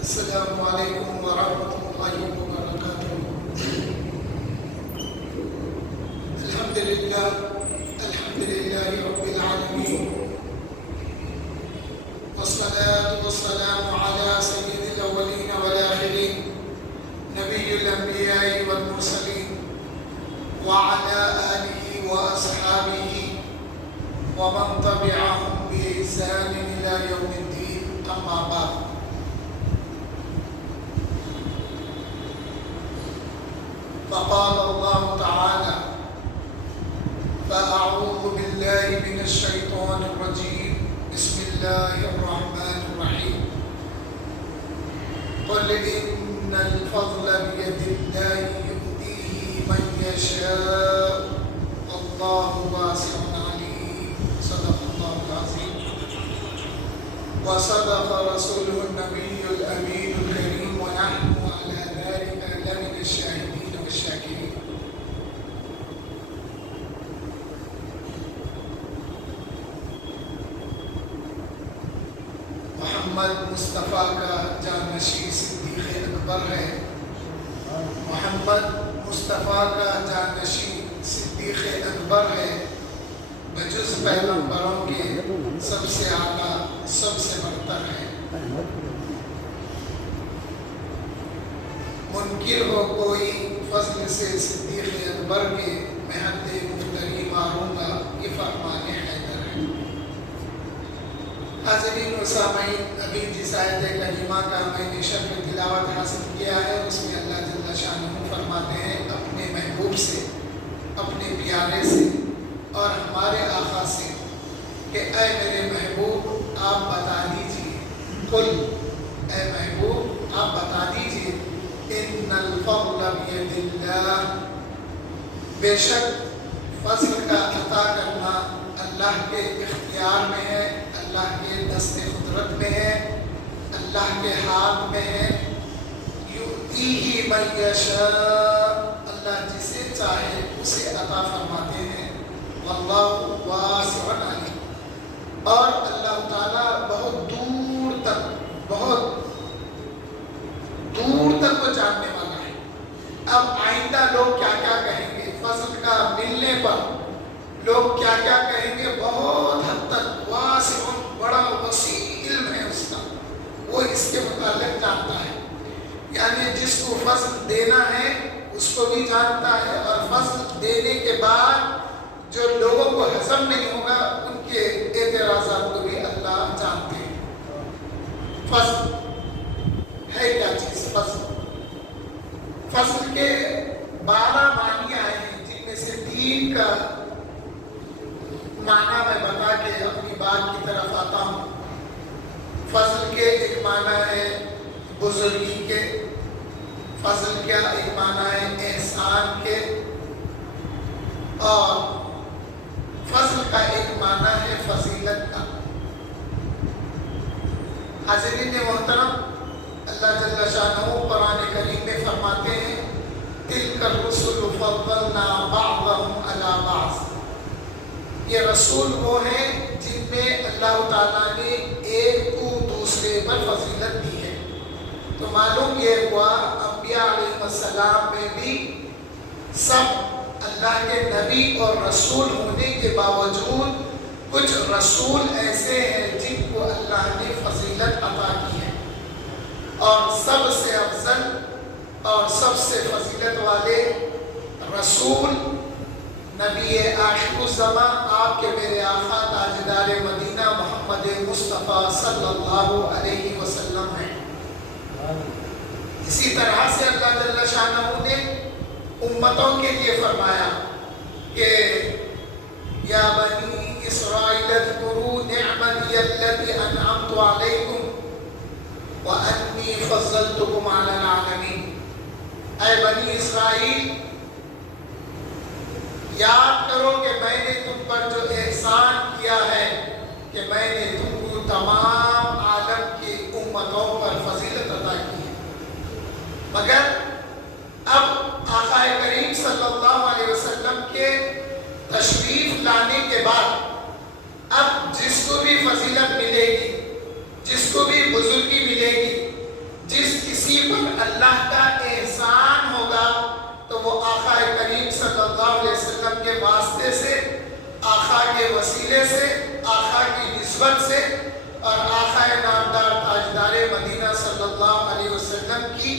السلام علیکم ورحمۃ اللہ وبرکاتہ۔ الحمدللہ رب العالمین، والصلاة والسلام علی سید الاولین والآخرین، نبی الانبیاء والمرسلین، وعلی آلہ واصحابہ ومن تبعهم بإحسان إلى يوم الدين، اما بعد۔ فقال الله تعالى: فأعوذ بالله من الشيطان الرجيم، بسم الله الرحمن الرحيم، قل إن الفضل بيد الله يؤتيه من يشاء والله واسع عليم، صدق الله العظيم وصدق رسوله النبي الأمين الكريم، ونحن على ذلك لمن الشاهدين والشاكرين۔ محمد مصطفیٰ کا جانشین صدیق اکبر ہے، محمد مصطفیٰ کا جانشین صدیق اکبر ہے، بجز پیغمبروں کے سب سے اعلیٰ، سب سے برتر ہے۔ منکر ہو کوئی فضل سے صدیق اکبر کے، میں حد مفتری ماروں گا، یہ فرمان حیدر ہے۔ حاضرین و سامعین، ابھی جس آیت کریمہ کا میں نے شرح تلاوت حاصل کیا ہے، اس میں اللہ جل شانہ فرماتے ہیں اپنے محبوب سے، اپنے پیارے سے اور ہمارے آقا سے کہ اے میرے محبوب آپ بتا دیجئے، قل اے محبوب آپ بتا دیجئے، ان الفضل بید اللہ، بے شک فضل کا عطا کرنا اللہ کے اختیار میں ہے، اللہ کے دست قدرت میں ہے، اللہ کے ہاتھ میں ہے۔ یؤتیہ من یشاء، اللہ جسے چاہے اسے عطا فرماتے ہیں، واللہ واسع علیم، اور اللہ تعالیٰ بہت دور تک وہ جاننے والا ہے۔ اب آئندہ لوگ کیا کیا کہیں گے، فضل کا ملنے پر لوگ کیا کیا کہیں گے، بہت حد تک واسع، بڑا وسیع علم ہے اس کا، وہ اس کے متعلق جانتا ہے۔ یعنی جس کو فضل دینا ہے اس کو بھی جانتا ہے، اور فضل دینے کے بعد جو لوگوں کو ہضم نہیں ہوگا ان کے اعتراضات کو بھی اللہ جانتے ہیں۔ فضل ہے کیا چیز؟ فضل کے 12 معنی آئے ہیں، جن میں سے 3 کا معنی میں بتا کے اپنی بات کی طرف آتا ہوں۔ فضل کے ایک معنی ہے بزرگی کے، فضل کا ایک معنی ہے احسان کے، اور فضل کا ایک معنی ہے فضیلت کا۔ حاضرین محترم، اللہ جل شانہ قرآن کریم میں فرماتے ہیں تلک الرسل فضلنا بعضهم علی بعض، یہ رسول وہ ہیں جن میں اللہ تعالیٰ نے ایک کو دوسرے پر فضیلت دی ہے۔ تو معلوم یہ ہوا انبیاء علیہ السلام میں بھی سب اللہ کے نبی اور رسول ہونے کے باوجود کچھ رسول ایسے ہیں جن کو اللہ نے فضیلت عطا کی ہے، اور سب سے افضل اور سب سے فضیلت والے رسول نبی آخر الزمان آپ کے میرے آقا تاجدار مدینہ محمد مصطفیٰ صلی اللہ علیہ وسلم ہیں۔ اسی طرح سے اللہ جل شانہ نے امتوں کے لیے فرمایا کہ یا بنی اسرائیل اذکروا نعمتی التی انعمت علیکم وانی فضلتکم علی العالمین، اے بنی اسرائیل یاد کرو کہ میں نے تم پر جو احسان کیا ہے کہ میں نے تم کو تمام عالم کی امتوں پر فضیلت عطا کی ہے۔ مگر اب آقا کریم صلی اللہ علیہ وسلم کے تشریف لانے کے بعد اب جس کو بھی فضیلت ملے گی، جس کو بھی بزرگی ملے گی، اللہ کا احسان ہوگا تو وہ آقا کریم صلی اللہ علیہ وسلم کے واسطے سے، آقا کے وسیلے سے، آقا کی نسبت سے اور آقا نامدار تاجدار مدینہ صلی اللہ علیہ وسلم کی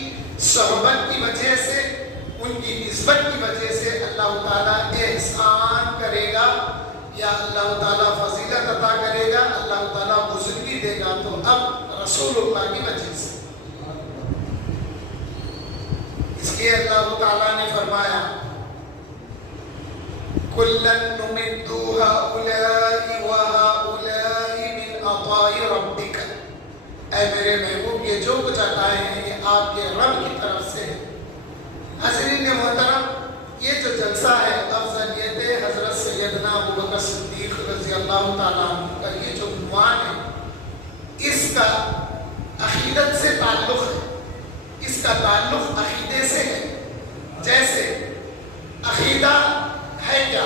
صحبت کی وجہ سے، ان کی نسبت کی وجہ سے اللہ تعالیٰ احسان کرے گا یا اللہ تعالیٰ فضیلت عطا کرے گا، اللہ تعالیٰ بزرگی دے گا، تو اب رسول اللہ کی وجہ سے۔ اس لیے اللہ تعالیٰ نے فرمایا کُلًّا نُمِدُّ هَؤُلَاءِ وَهَؤُلَاءِ مِنْ عَطَاءِ رَبِّكَ، اے میرے محبوب یہ جو کچھ عطائے ہیں یہ آپ کے رب کی طرف سے ہے۔ حضرین محترم، یہ جو جلسہ ہے افضلیت حضرت سیدنا ابوبکر صدیق رضی اللہ تعالیٰ عنہ کا یہ جو عنوان ہے، اس کا عقیدت سے تعلق ہے، اس کا تعلق عقیدے سے ہے۔ جیسے عقیدہ ہے کیا؟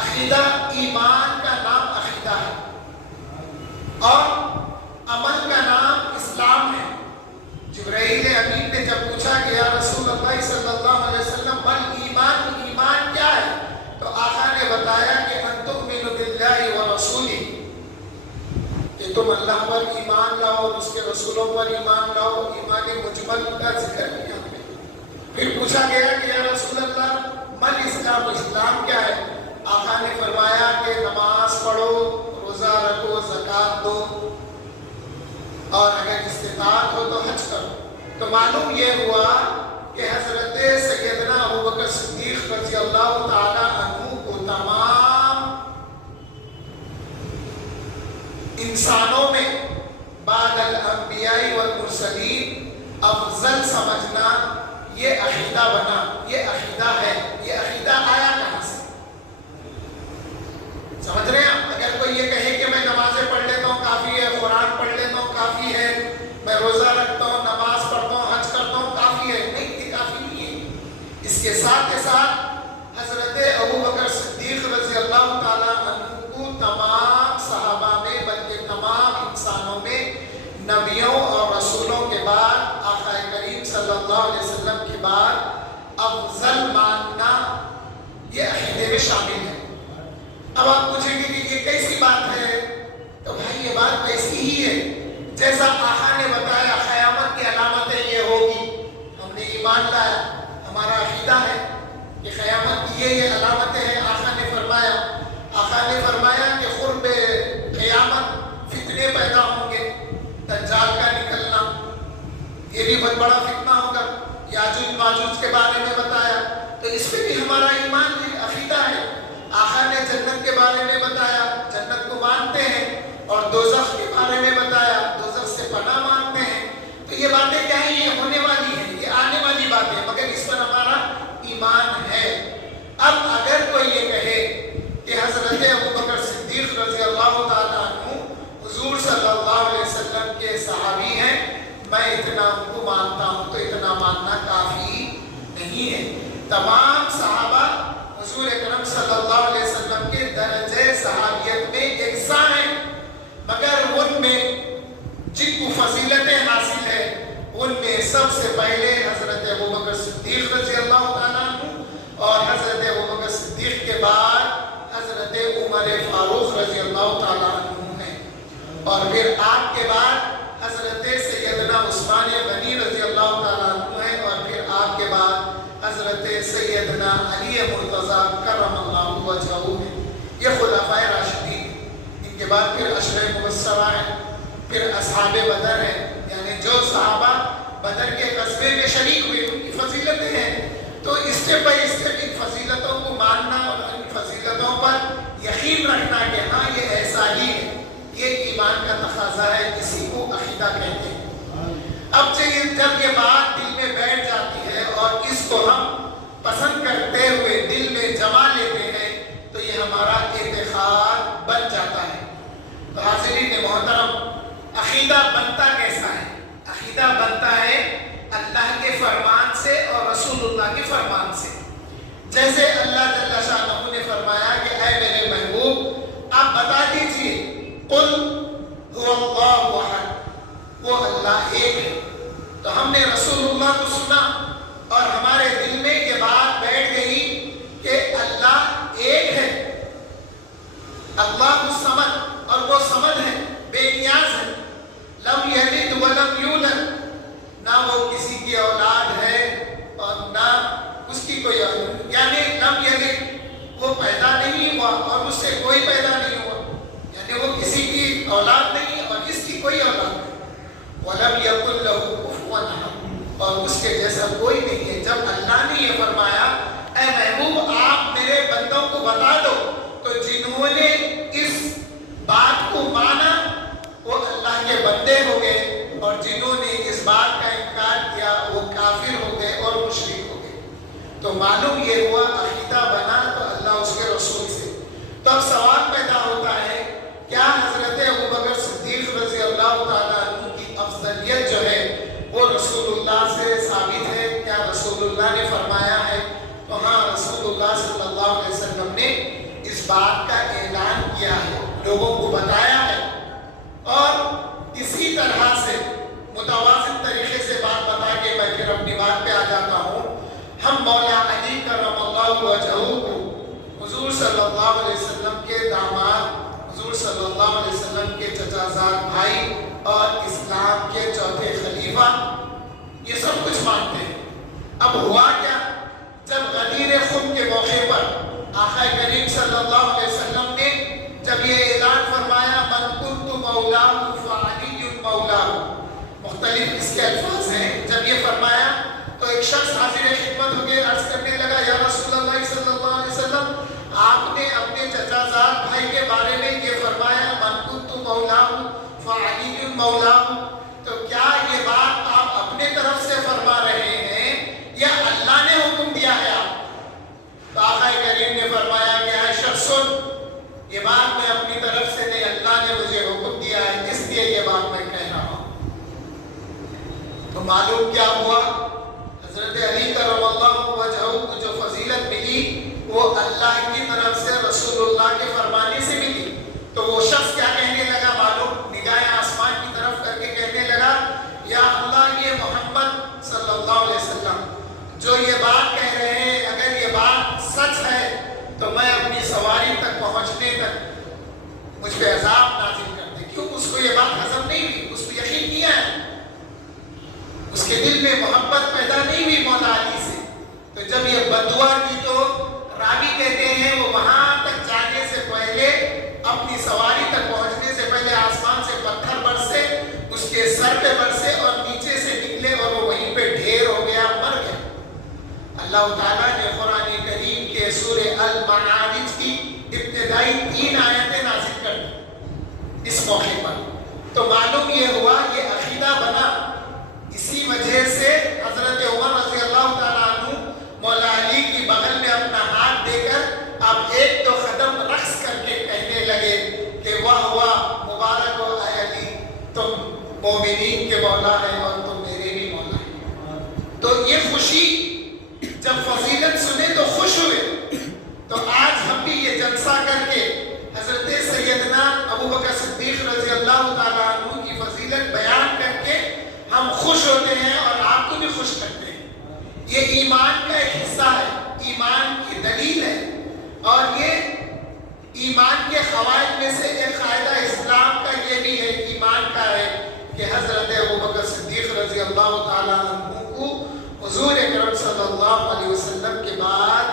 عقیدہ ایمان کا نام عقیدہ ہے اور عمل کا نام اسلام ہے۔ جبرائیل امین نے جب پوچھا کہ یا رسول اللہ صلی اللہ علیہ وسلم مل ایمان، ایمان کیا ہے؟ تو آقا نے بتایا کہ ان تؤمن باللہ ورسولہ، کہ تم اللہ پر ایمان لاؤ اور اس کے رسولوں پر ایمان لاؤ۔ ایمان مجمل کا ذکر کیا۔ پھر پوچھا گیا کہ یا رسول اللہ مل اسلام، اسلام کیا ہے؟ آقا نے فرمایا کہ نماز پڑھو، روزہ رکھو، زکوٰۃ دو اور اگر استطاعت ہو تو حج کرو۔ تو معلوم یہ ہوا کہ حضرت سیدنا ابوبکر صدیق رضی اللہ تعالی عنہ کو تمام انسانوں میں بعد الانبیاء والمرسلین افضل سمجھنا یہ عقیدہ بنا، یہ عقیدہ ہے۔ یہ عقیدہ آیا کہاں سے؟ سمجھ رہے ہیں؟ اگر کوئی یہ کہے کہ میں نمازیں پڑھ لیتا ہوں کافی ہے، قرآن پڑھ لیتا ہوں کافی ہے، میں روزہ رکھتا ہوں، نماز پڑھتا ہوں، حج کرتا ہوں کافی ہے، نہیں، یہ کافی نہیں ہے۔ اس کے ساتھ حضرت ابوبکر صدیق رضی اللہ تعالیٰ عنہ کو تمام صحابہ میں بلکہ تمام انسانوں میں نبیوں اور رسولوں کے بعد آقا کریم صلی اللہ علیہ وسلم کے بعد افضل ماننا یہ عقیدے میں شامل ہے۔ اب آپ پوچھیں گے کہ یہ کیسی بات ہے؟ تو بھائی یہ بات ویسی ہی ہے جیسا آقا نے بتایا قیامت کی علامتیں یہ ہوگی، ہم نے ایمان لایا، ہمارا عقیدہ ہے کہ قیامت کی یہ علامتیں ہیں۔ آقا نے فرمایا کہ قرب قیامت فتنے پیدا ہوں گے، دجال کا نکلنا یہ بھی بہت بڑا فتنہ ہوگا، یاجوج ماجوج کے بارے میں بتایا، تو اس پہ بھی ہمارا ایمان بھی عقیدہ ہے۔ آقا نے جنت کے بارے میں بتایا، جنت کو مانتے ہیں، اور دوزخ کے بارے میں بتایا، دوزخ سے پناہ مانگتے ہیں۔ تو یہ باتیں کیا ہیں؟ یہ ہونے والی ہیں، یہ آنے والی باتیں، مگر اس پر ہمارا ایمان ہے۔ اب اگر کوئی یہ کہے کہ حضرت ابوبکر صدیق رضی اللہ تعالیٰ عنہ حضور صلی اللہ علیہ وسلم کے صحابی ہیں، میں اتنا ان کو مانتا ہوں، تو اتنا ماننا کافی نہیں ہے۔ تمام صحابہ حضور اکرم صلی اللہ علیہ وسلم کے درجہ صحابیت میں یکساں ہیں، مگر ان میں جن کو فضیلتیں حاصل ہیں ان میں سب سے پہلے حضرت ابوبکر صدیق رضی اللہ تعالیٰ عنہ اور حضرت ابوبکر صدیق کے بعد حضرت عمر فاروق رضی اللہ تعالیٰ عنہ ہیں، اور پھر آپ کے بعد حضرت سیدنا عثمان غنی رضی اللہ تعالیٰ عنہ ہیں، اور پھر آپ کے بعد حضرت سیدنا علی مرتضیٰ کرم اللہ وجہہ ہیں۔ یہ خلفائے راشدین، ان کے بعد پھر عشرہ مبشرہ ہیں، پھر اصحاب بدر ہیں، یعنی جو صحابہ بدر کے غزوے میں شریک ہوئے ان کی فضیلتیں ہیں۔ تو اسٹیپ بائی اسٹیپ ان فضیلتوں کو ماننا اور ان فضیلتوں پر یقین رکھنا کہ ہاں یہ ایسا ہی ہے، یہ ایمان کا تقاضا ہے، اسی کو عقیدہ کہتے ہیں۔ اب جب یہ بات دل میں بیٹھ جاتی ہے اور اس کو ہم پسند کرتے ہوئے دل میں جما لیتے ہیں تو یہ ہمارا اعتقاد بن جاتا ہے۔ تو حاضرین محترم، عقیدہ بنتا کیسا ہے؟ عقیدہ بنتا ہے اللہ کے فرمان سے اور رسول اللہ کے فرمان سے۔ جیسے اللہ جل شانہ نے فرمایا کہ اے میرے محبوب آپ بتا دیجئے قل هو اللہ احد، وہ اللہ ایک ہے۔ تو تو ہم نے رسول اللہ کو سنا اور ہمارے دل میں یہ بات بیٹھ گئی کہ اللہ ایک ہے، اللہ الصمد، اور وہ صمد ہے، بے نیاز ہے، لم یلد ولم یولد، نہ وہ کسی کی اولاد ہے اور نہ اس کی کوئی اولاد، یعنی لم یلد وہ پیدا نہیں ہوا اور اس سے کوئی پیدا نہیں ہوا، یعنی وہ کسی کی اولاد نہیں اور اس کی کوئی اولاد نہیں، وَلَمْ يَكُنْ لَهُ كُفُوًا أَحَدٌ، اور اس کے جیسا کوئی نہیں ہے۔ جب اللہ نے یہ فرمایا اے محبوب آپ میرے بندوں کو بتا دو، تو جنہوں نے اس بات کو مانا وہ اللہ کے بندے ہو گئے، اور جنہوں نے اس بات کا انکار کیا وہ کافر ہو گئے اور مشرک ہو گئے۔ تو معلوم یہ ہوا عقیدہ بنا تو اللہ اس کے رسول سے۔ تو اب سوال پیدا ہوتا ہے کیا حضرت ابوبکر صدیق رضی اللہ تعالیٰ عنہ کی افضلیت جو ہے وہ رسول اللہ سے ثابت ہے؟ کیا رسول اللہ نے فرمایا ہے؟ تو ہاں، رسول اللہ صلی اللہ علیہ وسلم نے اس بات کا اعلان کیا ہے، لوگوں کو بتایا ہے، اور اسی طرح سے متوازن طریقے سے بات بتا کے میں پھر اپنی بات پہ آ جاتا ہوں۔ ہم مولا علی کرم اللہ وجہہ کو حضور صلی اللہ علیہ وسلم کے داماد، حضور صلی اللہ علیہ وسلم کے چچا زاد بھائی اور اسلام کے چوتھے خلیفہ، یہ سب کچھ مانتے ہیں۔ اب ہوا کیا؟ جب غدیر خم کے موقع پر آقا کریم صلی اللہ علیہ وسلم نے جب یہ اعلان فرمایا من کنت مولاہ فعلی مولاہ، مختلف اس کے الفاظ ہیں، جب یہ فرمایا تو ایک شخص حاضر خدمت ہو کے عرض کرنے لگا یا رسول اللہ صلی اللہ علیہ وسلم، آپ نے اپنے چچا زاد بھائی کے بارے میں یہ فرمایا من کنت مولاہ فعلی مولاہ، تو کیا یہ بات آپ اپنے طرف سے فرما رہے ہیں یا اللہ نے حکم دیا ہے آپ؟ تو آقا کریم نے فرمایا کہ اے شخص سن، یہ بات میں اپنی طرف سے نہیں، اللہ نے مجھے حکم دیا ہے، اس لیے یہ بات میں کہہ رہا ہوں۔ تو معلوم کیا ہوا؟ حضرت علی کرم اللہ وجہہ کو جو فضیلت ملی وہ اللہ کی طرف سے رسول اللہ کے فرمانے سے ملی۔ تو وہ شخص کیا کہنے لگا معلوم؟ نگاہیں آسمان کی طرف کر کے کہنے لگا یا اللہ، یہ محمد صلی اللہ علیہ وسلم جو یہ بات کہہ رہے ہیں، اگر یہ بات سچ ہے تو میں اپنی سواری تک پہنچنے تک مجھ پہ عذاب نازل کر دے۔ کیوں؟ اس کو یہ بات ہضم نہیں ہوئی، اس کو یقین نہیں ہے، اس کے دل میں محبت پیدا نہیں ہوئی مولا علی سے۔ تو جب یہ بددعا کی تو راوی کہتے ہیں وہ وہاں تک جانے سے پہلے، اپنی سواری تک پہنچنے سے پہلے آسمان سے پتھر برسے، اس کے سر پہ برسے اور نیچے سے نکلے اور وہ وہیں پہ ڈھیر ہو گیا، مر گیا۔ اللہ تعالیٰ نے قرآن کریم کے سورہ المعارج کی ابتدائی 3 آیتیں نازل کر دی اس موقع پر۔ تو معلوم یہ ہوا یہ عقیدہ بنا، اسی وجہ سے حضرت عمر رضی اللہ تعالیٰ عنہ مولا علی کی بغل میں اپنا ہاتھ دے کر آپ 1-2 قدم رقص کر کے کہنے لگے کہ واہ واہ، مبارک ہو اے علی، تم مومنین کے مولا ہیں اور تم میرے بھی مولا ہیں۔ تو یہ خوشی جب فضیلت سنے تو خوش ہوئے۔ تو آج ہم بھی یہ جلسہ کر کے حضرت سیدنا ابوبکر صدیق رضی اللہ تعالیٰ عنہ کی فضیلت بیان کر کے ہم خوش ہوتے ہیں اور آپ کو بھی خوش کرتے ہیں۔ یہ ایمان کا ایک حصہ ہے، ایمان کی دلیل ہے، اور یہ ایمان کے قواعد میں سے ایک قاعدہ اسلام کا یہ بھی ہے، ایمان کا ہے کہ حضرت ابوبکر صدیق رضی اللہ تعالیٰ عنہ کو حضور اکرم صلی اللہ علیہ وسلم کے بعد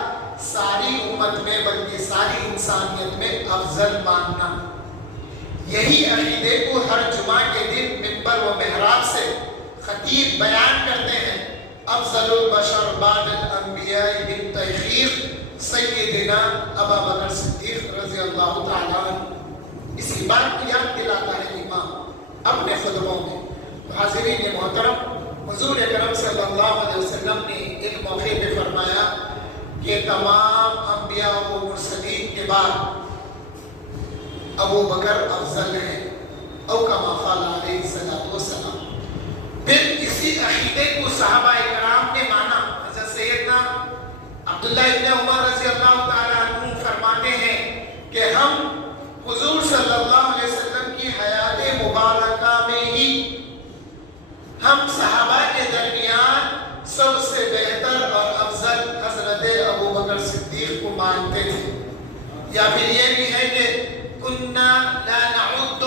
ساری امت میں بلکہ ساری انسانیت میں افضل ماننا۔ یہی عقیدے کو ہر جمعہ کے دن منبر و محراب سے خطیب بیان کرتے ہیں، افضل البشر بعد الانبیاء بالتحقیق سیدنا ابوبکر صدیق رضی اللہ تعالیٰ عنہ۔ اسی بات کو یاد دلاتا ہے امام اپنے خطبوں میں۔ حاضرین محترم، حضور اکرم صلی اللہ علیہ وسلم نے ایک موقع پہ فرمایا کہ تمام انبیاء و مرسلین کے بعد ابو بکر افضل ہیں، او کما قال علیہ الصلوۃ والسلام۔ پھر اسی عقیدے کو صحابہ کرام نے مانا۔ حضرت سیدنا عبداللہ ابن عمر رضی اللہ تعالیٰ عنہ فرماتے ہیں کہ ہم حضور صلی اللہ علیہ وسلم کی حیات مبارکہ میں ہی ہم صحابہ کے سب سے بہتر اور افضل حضرت ابو بکر صدیق کو مانتے تھے. یا پھر یہ بھی ہے کہ کننا لا نعد،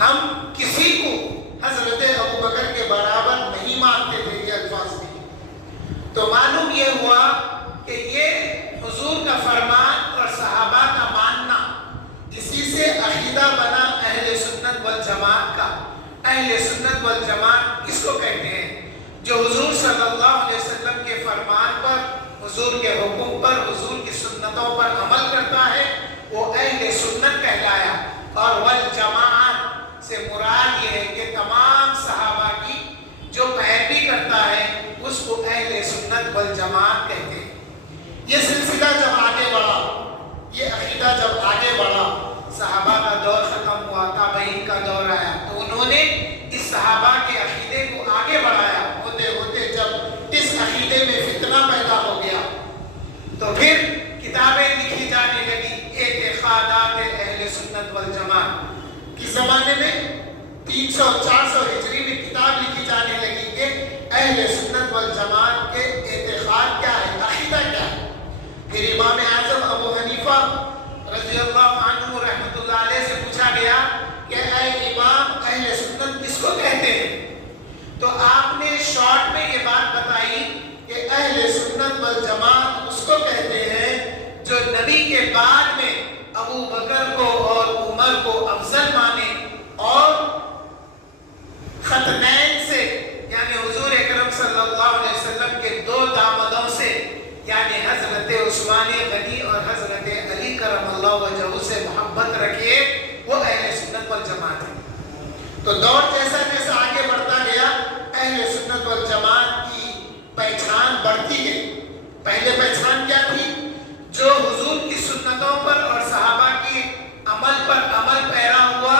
ہم کسی کو حضرت ابو بکر کے برابر نہیں مانتے تھے. یہ الفاظ بھی تو معلوم یہ ہوا کہ یہ حضور کا فرمان اور صحابہ کا ماننا، اسی سے عقیدہ بنا اہل سنت والجماعت کا. اہل سنت والجماعت کس کو کہتے ہیں؟ جو حضور صلی اللہ علیہ وسلم کے فرمان پر، حضور کے حکم پر، حضور کی سنتوں پر عمل کرتا ہے، وہ اہل سنت کہلایا. اور والجماعت سے مراد یہ ہے کہ تمام صحابہ کی جو پیروی کرتا ہے اس کو اہل سنت والجماعت کہتے ہیں. یہ سلسلہ جب آگے بڑھا، یہ عقیدہ جب آگے بڑھا، صحابہ کا دور ختم ہوا، تابعین کا دور آیا، تو انہوں نے اس صحابہ کے عقیدے کو آگے بڑھایا. ہوتے ہوتے جب اس عقیدے میں فتنہ پیدا ہو گیا تو پھر کتابیں لکھی جانے لگی اعتقادات اہل سنت والجماعت. کس زمانے میں 300-400 ہجری میں کتاب لکھی جانے لگی کہ اہل سنت والجماعت کے اعتقاد کیا ہے، عقیدہ کیا ہے. پھر امام اعظم ابو حنیفہ رضی اللہ عنہ رحمۃ اللہ علیہ سے پوچھا گیا کہ اے امام، اہل سنت کس کو کہتے ہیں؟ تو آپ نے شارٹ میں یہ بات بتائی کہ اہل سنت والجماعت اس کو کہتے ہیں جو نبی کے بعد میں ابو بکر کو اور عمر کو افضل مانے، اور ختنین سے یعنی حضور اکرم صلی اللہ علیہ وسلم کے 2 دامادوں سے یعنی حضرت عثمان غنی اور حضرت علی کرم اللہ وجہہ سے محبت رکھے، وہ اہل سنت والجماعت ہے. تو دور جیسا جیسا آگے بڑھتا گیا، اہل سنت والجماعت کی پہچان بڑھتی گئی. پہلے پہچان کیا تھی؟ جو حضور کی سنتوں پر اور صحابہ کی عمل پر عمل پیرا ہوا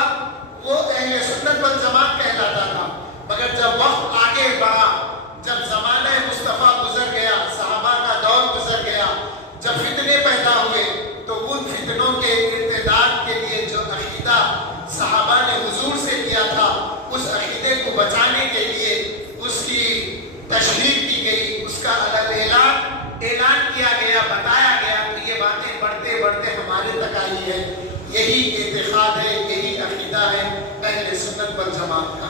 وہ اہل سنت والجماعت کہلاتا تھا. مگر جب وقت آگے بڑھا، جب زمانہ مصطفیٰ گزر گیا، صحابہ کا دور گزر گیا، جب فتنے پیدا ہوئے، تو ان فتنوں کے ارتداد کے لیے جو عقیدہ صحابہ نے حضور سے کیا تھا، اس عقیدے کو بچانے کے لیے اس کی تشریح کی گئی، اس کا اعلان کیا گیا، بتایا گیا. تو یہ باتیں بڑھتے بڑھتے ہمارے تک آئی ہے. یہی اعتقاد ہے، یہی عقیدہ ہے اہل سنت والجماعت کا.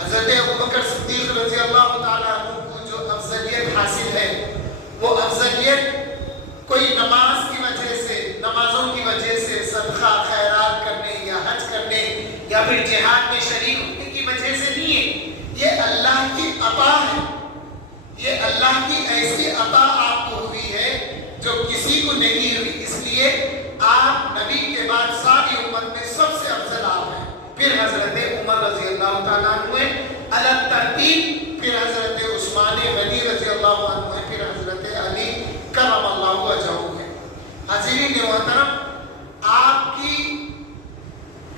حضرت ابوبکر صدیق رضی اللہ تعالیٰ عنہ کو جو افضلیت حاصل ہے، وہ افضلیت کوئی نماز کی وجہ سے، نمازوں کی وجہ سے، صدقہ خیرات کرنے یا حج کرنے یا پھر جہاد میں شریک ہونے کی وجہ سے نہیں ہے. یہ اللہ کی عطا ہے. یہ اللہ کی ایسی عطا آپ کو ہوئی ہے جو کسی کو نہیں ہوئی. اس لیے آپ نبی کے بعد ساری امت میں سب سے افضل آپ ہیں. پھر حضرت عمر رضی اللہ تعالیٰ عنہ الگ ترتیب، پھر حضرت عثمان غنی رضی اللہ عنہ، پھر حضرت علی کرم اللہ وجہہ ہے. حاضرین محترم، آپ کی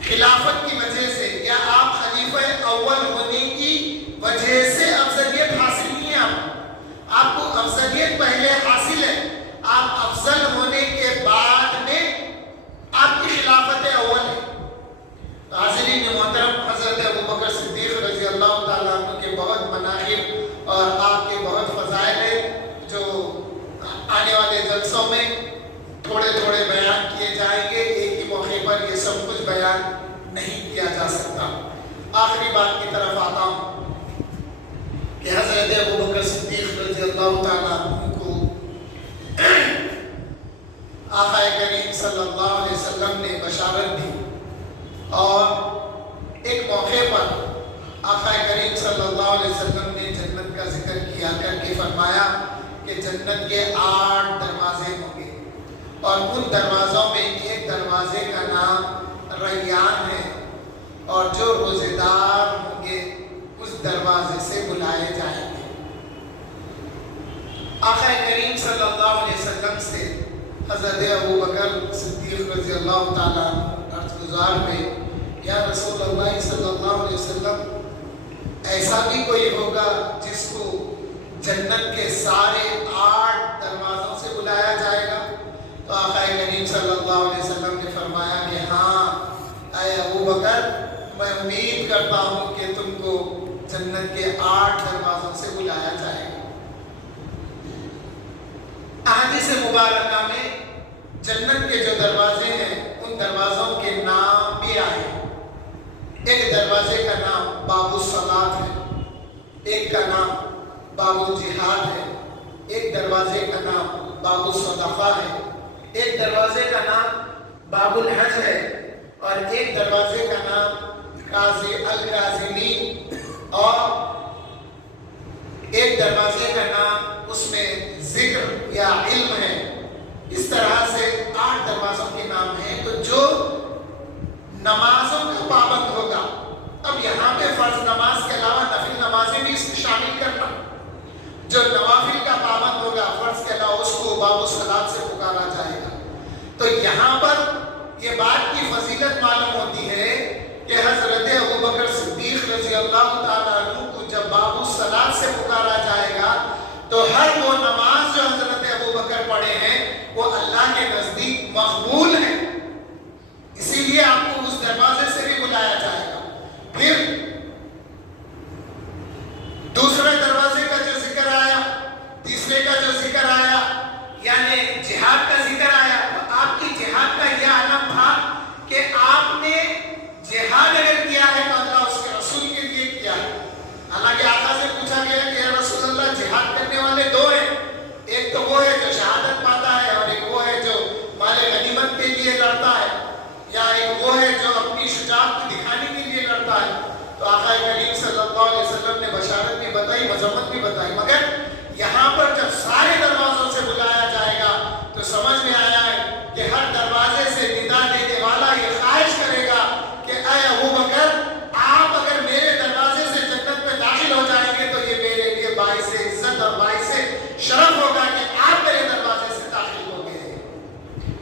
خلافت کی وجہ سے یا آپ خلیفہ اول ہونے کی وجہ سے افضلیت حاصل نہیں ہے. آپ کو افضلیت پہلے حاصل ہے. آپ افضل ہونے کے بعد میں آپ کی خلافت اول ہے. حاضرین محترم، حضرت ابوبکر صدیق رضی اللہ تعالیٰ عنہ کے بہت مناقب اور آپ کے بہت فضائل ہیں جو آنے والے جلسوں میں تھوڑے تھوڑے بیان کیے جائیں گے. ایک ہی موقع پر یہ سب کچھ بیان نہیں کیا جا سکتا. آخری بات کی طرف آتا ہوں کہ حضرت ابوبکر صدیق رضی اللہ تعالیٰ عنہ کو آقا کریم صلی اللہ علیہ وسلم نے بشارت دی، اور ایک موقع پر آقا کریم صلی اللہ علیہ وسلم نے جنت کا ذکر کیا کر کے فرمایا کہ جنت کے 8 دروازے ہوں گے، اور ان دروازوں میں ایک دروازے کا نام ریان ہے، اور جو روزے دار ہوں گے اس دروازے سے بلائے جائیں گے. آقا کریم صلی اللہ علیہ وسلم سے حضرت ابوبکر صدیق رضی اللہ تعالیٰ عرض گزار ہوئے، یا رسول اللہ صلی اللہ علیہ وسلم، ایسا بھی کوئی ہوگا جس کو جنت کے سارے 8 دروازوں سے بلایا جائے گا؟ تو آقا کریم صلی اللہ علیہ وسلم نے فرمایا کہ ہاں اے ابوبکر، میں امید کرتا ہوں کہ تم کو جنت کے 8 دروازوں سے مبارکہ میں جنت کے جو دروازے ہیں ان دروازوں کے نام بھی آئے. ایک دروازے کا نام باب الصلاۃ ہے، ایک کا نام باب الجہاد ہے، ایک دروازے کا نام باب الصدقہ ہے، ایک دروازے کا نام باب الحج ہے، اور ایک دروازے کا نام قاضی القاضمین، اور ایک دروازے کا نام اس میں ذکر یا علم ہے. اس طرح سے 8 دروازوں کے نام ہیں. تو جو نمازوں کا پابند ہوگا، اب یہاں پہ فرض نماز کے علاوہ نفل نمازیں بھی اس میں شامل کرنا، جو نوافل کا پابند ہوگا فرض کے علاوہ اس کو باب الصلاۃ سے پکارا جائے گا. تو یہاں پر یہ بات کی فضیلت معلوم ہوتی ہے کہ حضرت ابوبکر صدیق رضی اللہ تعالیٰ عنہ کو جب باب الصلاۃ سے پکارا جائے گا تو ہر وہ نماز جو حضرت ابوبکر پڑھے ہیں وہ اللہ کے نزدیک مقبول ہے. اسی لیے آپ کو اس دروازے سے بھی بلایا جائے گا. پھر دوسرے دروازے کا جو ذکر آیا، تیسرے کا جو ذکر آیا، یعنی جہاد کا ذکر آیا، تو آپ کی جہاد کا یہ عالم تھا کہ آپ نے جہاد اگر کیا ہے تو اللہ اس کے رسول کے لیے کیا ہے. حالانکہ آقا سے پوچھا گیا کہ یا رسول اللہ جہاد کرنے والے 2 ہیں، ایک تو وہ ہے جو شہادت پاتا ہے اور ایک وہ ہے جو مال غنیمت کے لیے لڑتا ہے، یا ایک وہ ہے جو اپنی شجاعت کو دکھانے کے لیے لڑتا ہے. تو آقا کریم صلی اللہ علیہ وسلم نے بشارت بھی بتائی، مذمت بھی بتائی. مگر یہاں پر جب سارے دروازوں سے بلایا جائے گا تو سمجھ میں آیا ہے کہ ہر دروازے سے ندا دینے والا یہ خواہش کرے گا کہ اے ابوبکر، آپ اگر میرے دروازے سے جنت میں داخل ہو جائیں گے تو یہ میرے لیے باعث عزت اور باعث شرف ہوگا کہ آپ میرے دروازے سے داخل ہو گئے.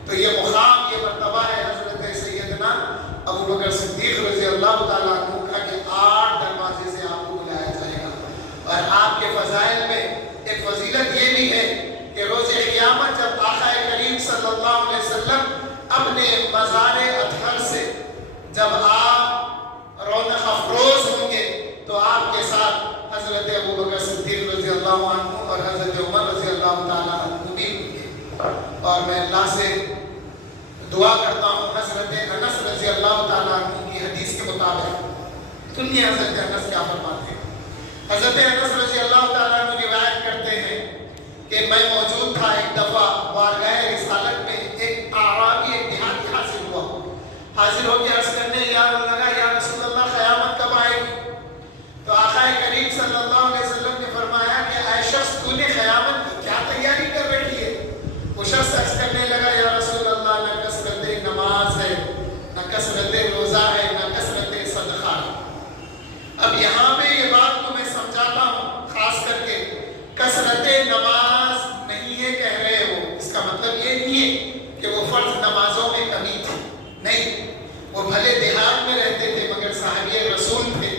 تو یہ مقام، یہ مرتبہ ہے حضرت سیدنا ابوبکر صدیق رضی اللہ تعالیٰ عنہ کا کہ 8 دروازے سے آپ کو بلایا جائے گا. اور آپ کے فضائل میں ایک فضیلت یہ بھی ہے کہ روز قیامت جب آقا کریم صلی اللہ علیہ وسلم اپنے مزار اطہر سے جب آپ رونق افروز ہوں گے تو آپ کے ساتھ حضرت ابوبکر صدیق رضی اللہ عنہ اور حضرت عمر رضی اللہ تعالیٰ عنہ بھی ہوں گے. اور میں اللہ سے دعا کرتا ہوں حضرت انس رضی اللہ تعالیٰ عنہ کی حدیث کے مطابق. سنیے حضرت انس کیا فرماتے ہیں. حضرت انس رضی اللہ تعالیٰ عنہ روایت کرتے ہیں کہ میں موجود تھا ایک دفعہ بارگاہ رسالت میں، ایک اعرابی، ایک دیہاتی حاصل ہوا. حاضر ہو کے عرض کرنے لگا یا رسول اللہ قیامت کب آئے گی؟ تو آقا کریم صلی اللہ علیہ وسلم نے فرمایا کہ اے شخص، تو نے قیامت کی کیا تیاری کر رکھی ہے؟ وہ شخص عرض کرنے لگا یا رسول اللہ نہ کثرت نماز ہے، نہ کثرت روزہ ہے، نہ کثرت صدقہ ہے. اب یہاں پہ یہ بات کو میں سمجھاتا ہوں خاص کر کے، کثرت نماز نہیں ہے کہہ رہے ہو، اس کا مطلب یہ نہیں ہے کہ وہ فرض نمازوں میں کمی تھی. نہیں، وہ بھلے دیہات میں رہتے تھے مگر صحابی رسول تھے.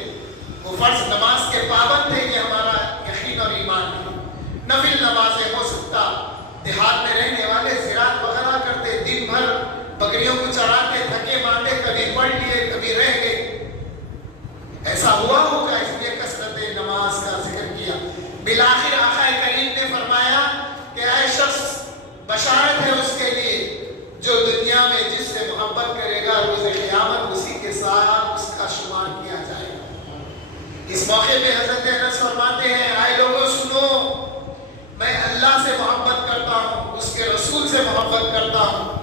وہ فرض نماز کے پابند تھے، یہ ہمارا یقین اور ایمان ہے. نفل نمازیں ہو سکتا دیہات میں رہنے والے زراعت وغیرہ کرتے، دن بھر بکریوں کو چراتے، تھکے ماندے، کبھی پڑھ لیے کبھی رہ گئے، ایسا ہوا ہوگا، اس لیے کثرت نماز کا ذکر کیا. بالآخر آقا کریم نے فرمایا کہ اے شخص، بشارت ہے اس کے لیے جو دنیا میں جس سے محبت کرے گا روز قیامت اسی کے ساتھ اس کا شمار کیا جائے گا. اس موقع پہ حضرت انس فرماتے ہیں اے لوگوں سنو، میں اللہ سے محبت کرتا ہوں، اس کے رسول سے محبت کرتا ہوں،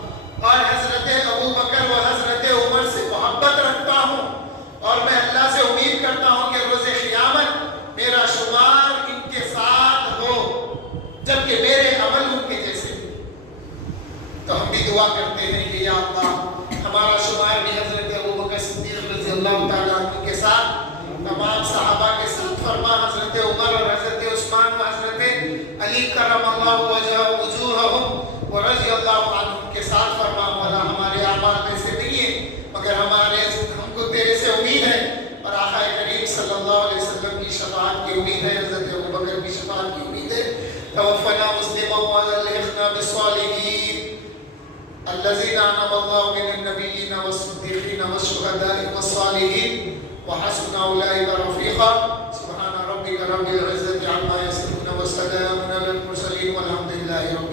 اور حضرت ابوبکر و حضرت عمر سے محبت رکھتا ہوں، اور میں اللہ سے امید کرتا ہوں کہ روز قیامت میرا شمار ان کے ساتھ ہو جبکہ میرے عمل ان کے جیسے. تو ہم بھی دعا کرتے ہیں کہ یا اللہ ہمارا شمار بھی حضرت ابوبکر صدیق رضی اللہ تعالیٰ عنہ کے ساتھ، تمام صحابہ کے ساتھ فرما، حضرت عمر اور حضرت عثمان و حضرت علی کرم اللہ وجوہہم و رضی اللہ عنہم کے ساتھ فرما. مولا ہمارے اعمال میں سے نہیں ہے مگر ہم کو تیرے سے امید ہے، اور آقا کریم صلی اللہ علیہ وسلم کی شفاعت کی امید ہے، حضرت ابوبکر کی شفاعت کی امید ہے. توفنا مسلما والحقنا بالصالحین الذين أنعم الله من النبيين والصديقين والشهداء والصالحين وحسن أولئك رفيقا. سبحان ربك رب العزة عما يصفون وسلام على المرسلين والحمد لله رب